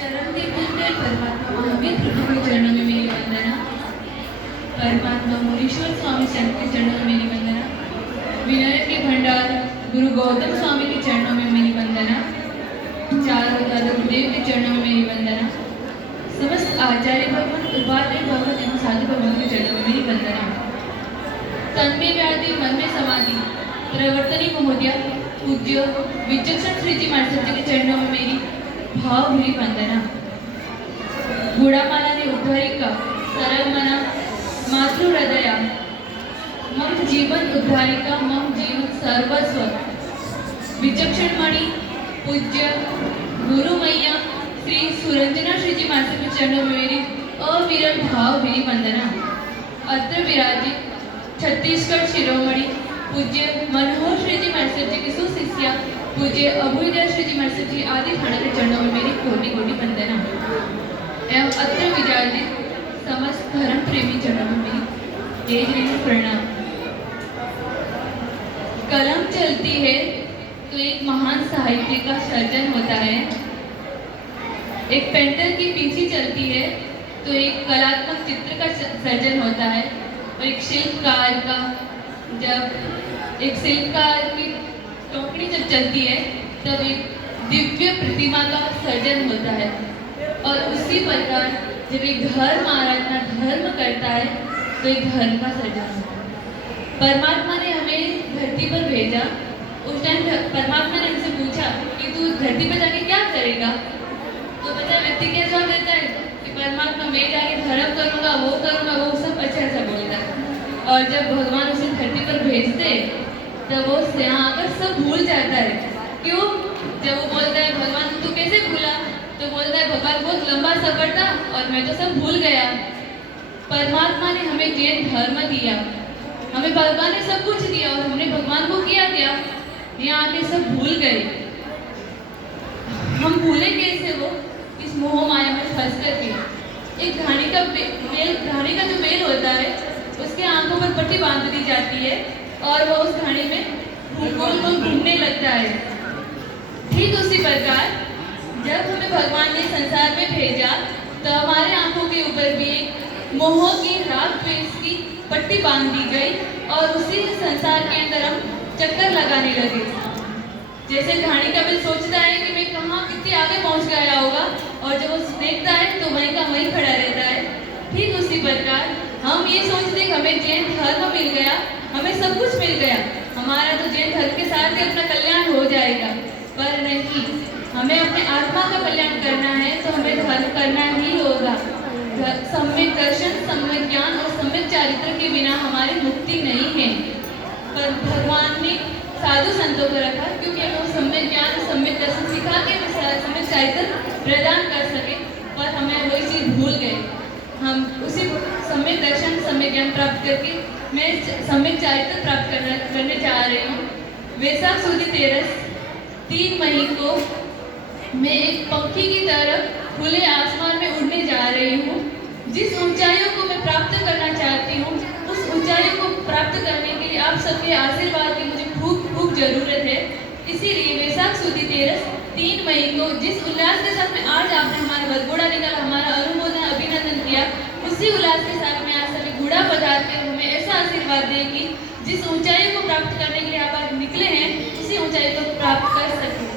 चरण के पूजने परमात्मा महावीर प्रभु के चरणों में मेरी वंदना। परमात्मा मुनीश्वर स्वामी संत के चरणों में मेरी वंदना। विनय के भंडार गुरु गौतम स्वामी के चरणों में मेरी वंदना। चारों दादा गुरुदेव के चरणों में मेरी वंदना। समस्त आचार्य भगवान उपाध्याय भगवत एवं साधु भगवान के चरणों में मेरी वंदना। तन में व्याधि मन में समाधि प्रवर्तनी महोदया पूज्य विचक्षण श्री जी महाराज के चरणों में मेरी भावभरी वंदना। गुड़ामाला ने उद्धारिका सरल मना मातृ हृदया मम जीवन उद्धारिका मम जीवन सर्वस्व विचक्षण मणि पूज्य गुरु मैया श्री सुरंजना श्री जी महाराज के चरणों में मेरी अविरल भावभरी वंदना। अत्र विराजित छत्तीसगढ़ शिरोमणि पूज्य मनोहर श्री जी महाराज जी की सुशिष्या पूज्य अभुदय श्री जी महाराज जी आदि थाना के चरणों में मेरी कोटि कोटि वंदना एवं अत्र विराजित समस्त धर्म प्रेमी चरणों में मेरी तेज प्रणाम। कलम चलती है तो एक महान साहित्य का सर्जन होता है। एक पेंटर की पीछे चलती है तो एक कलात्मक चित्र का सर्जन होता है। और एक शिल्पकार की टोकरी जब चलती है तब एक दिव्य प्रतिमा का सर्जन होता है। और उसी प्रकार जब एक धर्म आराधना धर्म करता है तो एक धर्म का सर्जन होता है। परमात्मा ने हमें धरती पर भेजा। उस टाइम परमात्मा ने हमसे पूछा कि तू धरती पर जाके क्या करेगा। तो बच्चा व्यक्ति क्या जवाब देता है कि परमात्मा मैं जाके धर्म करूँगा, वो सब अच्छा बोलता है। और जब भगवान उसे धरती पर भेजते तब वो यहाँ आकर सब भूल जाता है। क्यों? जब वो बोलता है भगवान तू कैसे भूला, तो बोलता है भगवान बहुत लंबा सफर था और मैं तो सब भूल गया। परमात्मा ने हमें जैन धर्म दिया, हमें भगवान ने सब कुछ दिया और हमने भगवान को किया क्या, यहाँ आके सब भूल गए। हम भूले कैसे? वो इस मोह माया में फंस करके। एक घानी का जो बेल होता है उसके आंखों पर पट्टी बांध दी जाती है और वो उस घानी में गोल गोल घूमने लगता है। ठीक उसी प्रकार जब हमें भगवान ने संसार में भेजा तो हमारे आंखों के ऊपर भी एक मोह की राग द्वेष की पट्टी बांध दी गई और उसी संसार के अंदर हम चक्कर लगाने लगे। जैसे घानी का बिल सोचता है कि मैं कहाँ कितने आगे पहुँच गया होगा और जब वो देखता है तो वहीं का वहीं खड़ा रहता है। ठीक उसी प्रकार हम ये सोचते कि हमें जैन धर्म मिल गया, हमें सब कुछ मिल गया, हमारा तो जैन धर्म के साथ ही अपना कल्याण हो जाएगा। पर नहीं, हमें अपने आत्मा का कल्याण करना है तो हमें धर्म करना ही होगा। सम्यक दर्शन, सम्यक ज्ञान और सम्यक चारित्र के बिना हमारी मुक्ति नहीं है। पर भगवान ने साधु संतों को रखा क्योंकि हमें वो सम्यक ज्ञान और सम्यक दर्शन सिखा के हमें सम्यक चारित्र प्रदान कर सके। पर हमें वही चीज़ भूल गए। हम उसी सम्यक दर्शन सम्यक ज्ञान प्राप्त करके मैं सम्यक चारित्र प्राप्त करने जा रही हूँ। वैशाख सुदी 3 मई को मैं एक पक्षी की तरह खुले आसमान में उड़ने जा रही हूँ। जिस ऊंचाइयों को मैं प्राप्त करना चाहती हूँ उस ऊंचाइयों को प्राप्त करने के लिए आप सबके आशीर्वाद की मुझे खूब जरूरत है। इसीलिए वैशाख सुदी 3 मई को जिस उल्लास के साथ में आज आपने हमारा बरघोड़ा निकाला, हमारा अनुमोदन अभिनंदन किया, उसी उल्लास के साथ में आज सभी घोड़ा पधार के हमें ऐसा आशीर्वाद दें कि जिस ऊंचाई को प्राप्त करने के लिए आप आज निकले हैं उसी ऊंचाई को प्राप्त कर सकें।